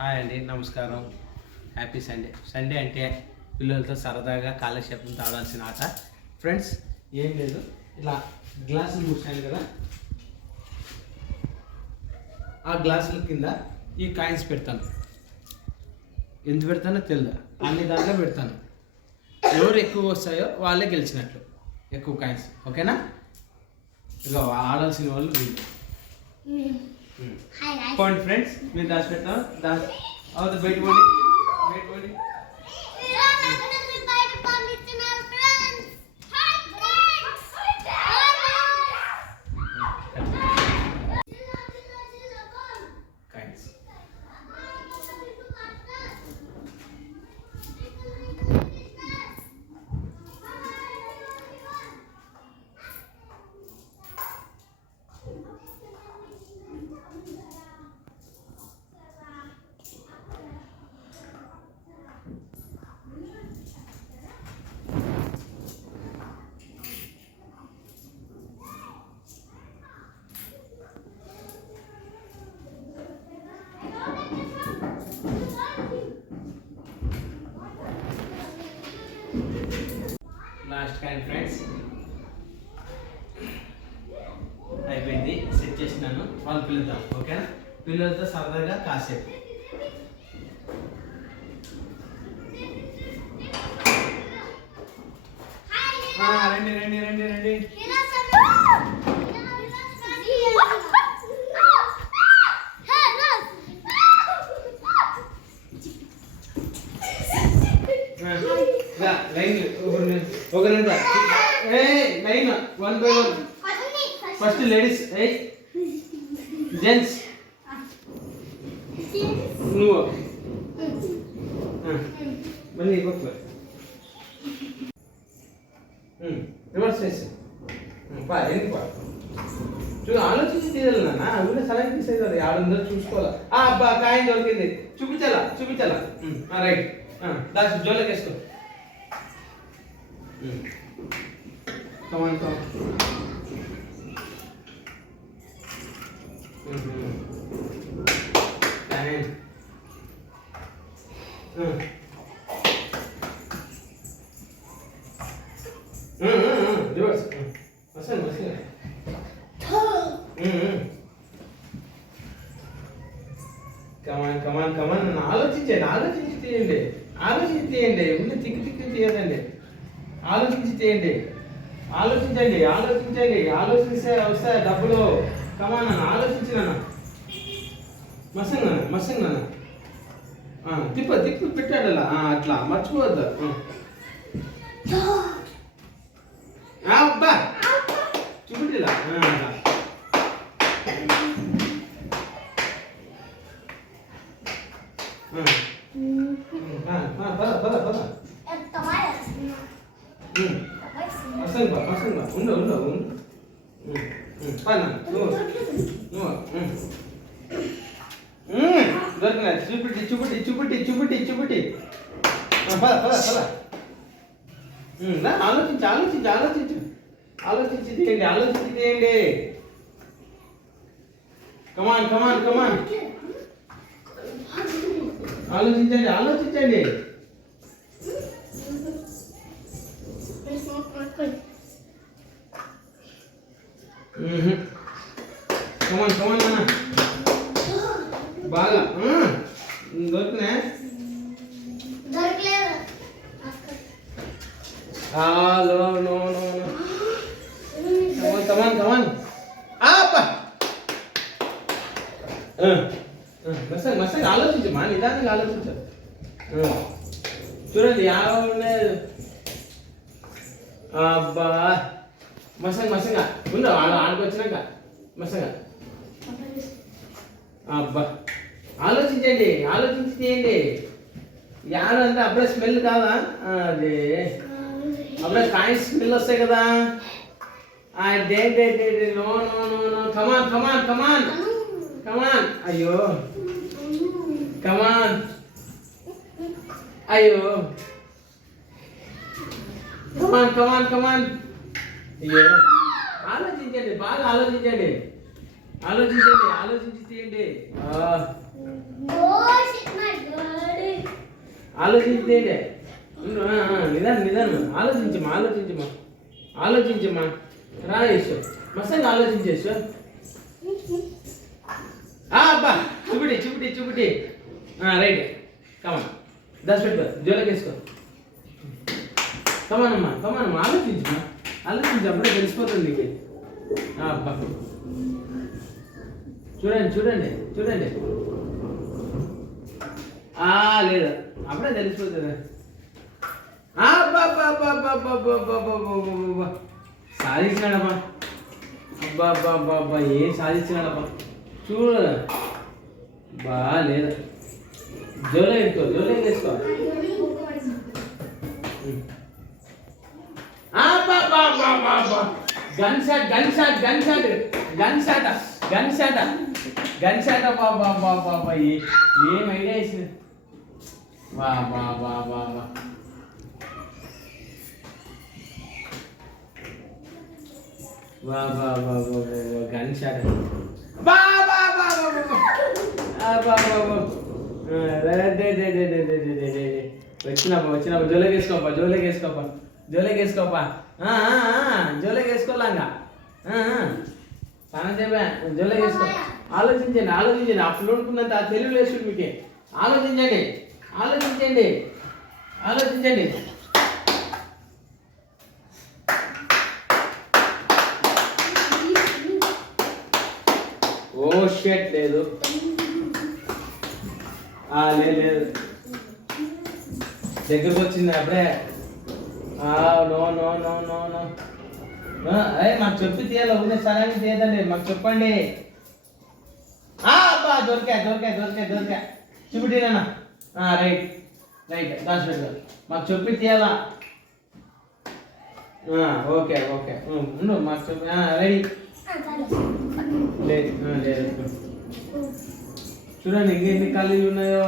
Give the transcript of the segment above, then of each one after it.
Hi అండి, నమస్కారం. Happy Sunday. Sunday అంటే పిల్లలతో సరదాగా కాలక్షేపం తాడాల్సిన ఆట. ఫ్రెండ్స్, ఏం లేదు, ఇట్లా గ్లాసులు మూసాను కదా, ఆ గ్లాసుల కింద ఈ కాయిన్స్ పెడతాను. ఎందుకు పెడతానో తెలియదు, అన్ని దాంట్లో పెడతాను. ఎవరు ఎక్కువ వస్తాయో వాళ్ళే గెలిచినట్లు, ఎక్కువ కాయిన్స్. ఓకేనా? ఇక ఆడాల్సిన వాళ్ళు వీళ్ళు. పోండి ఫ్రెండ్స్, మీరు దాచిపెడతాం. అవుతుంది, బయట పోండి, బయట పోండి. లాస్ట్ కాయిన్ ఫ్రెండ్స్, అయిపోయింది. సెట్ చేసినాను. వాళ్ళు పిలుద్దాం. ఓకేనా? పిల్లలతో సరదాగా కాసేపు. రండి రండి రండి రండి. Line 1 by 1. First ladies, gents, నువ్వు మళ్ళీ రివర్స్ చేసి ఎందుకు ఆలోచించి తీయాలి నాన్న. ఊళ్ళో సెలెక్ట్ తీసేది ఆడుందో చూసుకోవాలా. అబ్బా, కాయిన్ దొరికింది. చూపించాలా చూపించాలా. రైట్, దాని జోలోకి వేసుకో. Come on, come on. Nine. Reverse. Masan. Come on. ఆలోచించి తీయండి. ఉన్న తిక్కి తీయదండి. ఆలోచించండి. ఆలోచిస్తే వస్తాయి డబ్బులు. కమాన్, ఆలోచించిన మసంగ్ తిప్పు పెట్టాడు అలా. అట్లా మర్చిపోవద్దు. అబ్బా, చూపిలా. మసంగా ఉండు. దొరికినా? చూపిటి. ఆలోచించి తీయండి. కమాన్. ఆలోచించండి. కమాన్ నాన్న, బాగా దొరికినా? నో. కమాన్. మసంగ్ ఆలోచించు మా, నిదానంగా ఆలోచించు. చూడండి, అబ్బా, మసంగా ఉండు. ఆడుకొచ్చినాక మసంగా. అబ్బా, ఆలోచించండి. ఆలోచించి తీయండి. యారు అంటే అప్పుడే స్మెల్ కాదా? అదే అప్పుడే కాయిన్స్ స్మెల్ వస్తాయి కదా. నో. కమాన్. అయ్యో, కమాన్. కమాన్. అయ్యో, ఆలోచించండి, బాగా ఆలోచించండి. ఆలోచించి తీయండి. ఆలోచించేయండి. నిదానం ఆలోచించమ్మా రా యశు మసంగా ఆలోచించేసు. అబ్బా చూపిటి రైట్ కమన్ దస్ పెట్టుకో జోలోకి వేసుకో. కమానమ్మా ఆలోచించు అప్పుడే తెలిసిపోతుంది నీకు. అబ్బా చూడండి లేదు అప్పుడే తెలిసిపోతుంది. సాధించినాడమ్మా. అబ్బా ఏం సాధించినాడమ్మా చూడు. లేదు జోలో వేసుకో. గన్ షాట్ బాబా ఏం ఐడియా వేసింది. వా గన్ షాట్ వచ్చినప్ప జోలోకి వేసుకోపా జోలోకి వేసుకోలాగా చాలా చెప్పా. జోలోకి వేసుకో. ఆలోచించండి అప్పుడు ఉంటున్నంత తెలివి వేసుడు మీకే. ఆలోచించండి ఓ షట్ లేదు లేదు దగ్గరకు వచ్చింది అప్పుడే. నో అదే మాకు చెప్పి తీయాలి. ఉండే సరే తీయదండి మాకు చెప్పండి. అబ్బా దొరికా చూపిటీనా. రైట్ దాచిపెట్టు మాకు చెప్పి తీయాలా. ఓకే ఉండు మాకు చెప్పి రెడీ లేదు చూడండి ఇంకెన్ని ఖాళీలు ఉన్నాయో.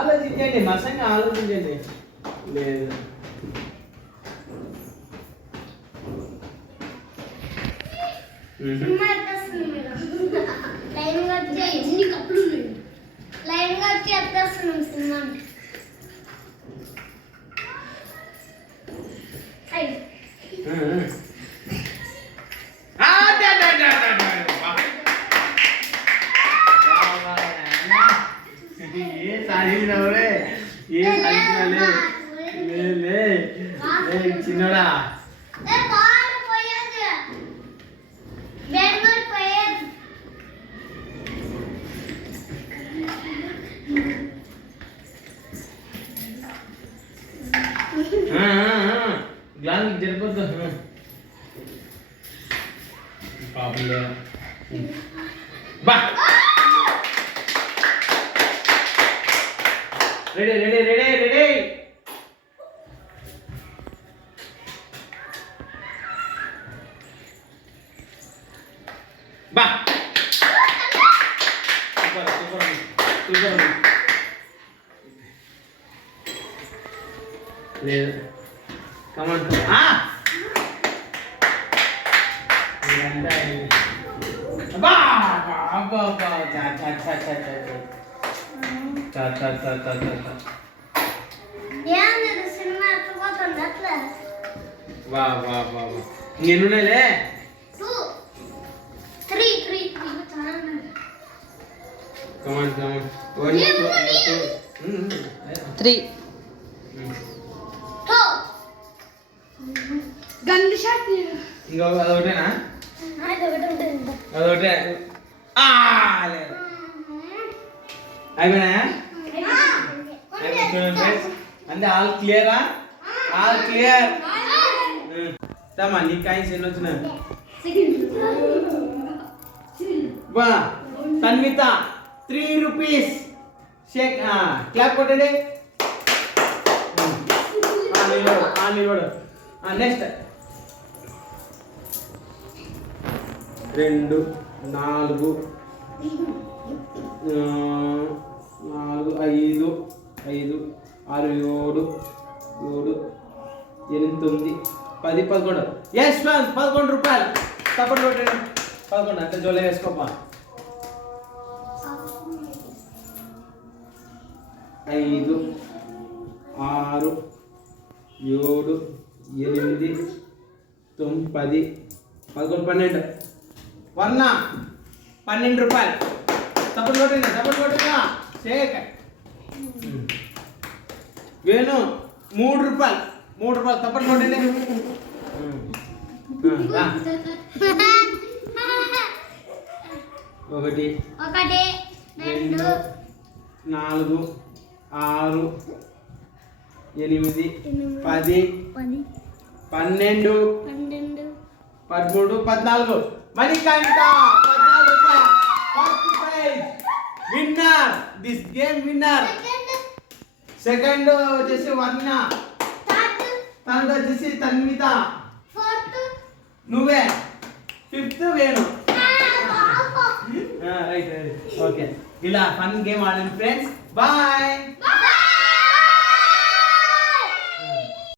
ఆలోచించండి మసంగా ఆలోచించండి. లేదు ఎన్ని కప్పులు లైన్ గా వచ్చి ఎత్తేస్తున్నాం సినిమా. చిన్నడా గ్లాస్ జరిపోద్దు పాపం బా రెడీ బా సూపర్ లేదు కమాన్ ఎన్నున్నాయిలే. 3 గన్ షాట్ ఇంకో అదొకటేనా? అదొకటే అయిపోయినాయా? అంటే ఆల్ క్లియరా? All clear. తమ్మా నీ కాయిన్స్ ఎన్ని వచ్చినాయి? బా తన్విత 3 రూపీస్. షేక్ క్లాప్ కొట్టండి. నిలబడు. నెక్స్ట్ 2 4 4 5 5 6 7 7 8 9 10 11. ఎస్ 11 రూపాయలు. తప్పటి కొట్టండి. 11 అంటే జోలే వేసుకోపా. 5 6 7 8 9 10 11 12. వర్ణ 12 రూపాయలు. తప్పటి కొట్టిందా షేక్. వేణు 3 రూపాయలు. 3 రూపాయలు. తప్పటి కొట్టండి. 1 2 4 6 8 10 12 13 14. మణికంఠ 14 రూపాయలు. First prize winner. This game winner. Second వచ్చేసి వర్ణ. థర్డ్ వచ్చేసి తన్విత. నువ్వే. ఫిఫ్త్ వేణు. Right okay. ఇలా ఫన్ గేమ్ ఆడండి ఫ్రెండ్స్. బాయ్.